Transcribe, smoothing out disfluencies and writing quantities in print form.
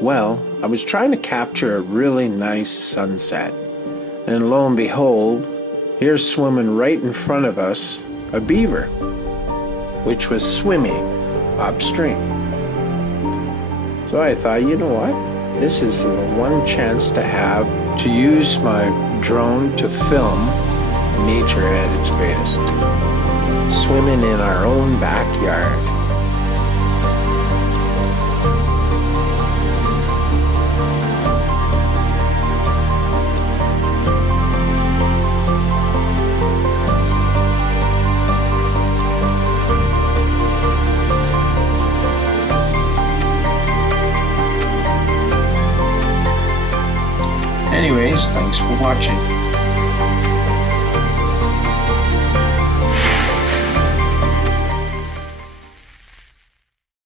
Well, I was trying to capture a really nice sunset, and lo and behold, here's swimming right in front of us a beaver, which was swimming upstream. So I thought, you know what? This is the one chance to have to use my drone to film nature at its greatest. Swimming in our own backyard. Anyways, thanks for watching.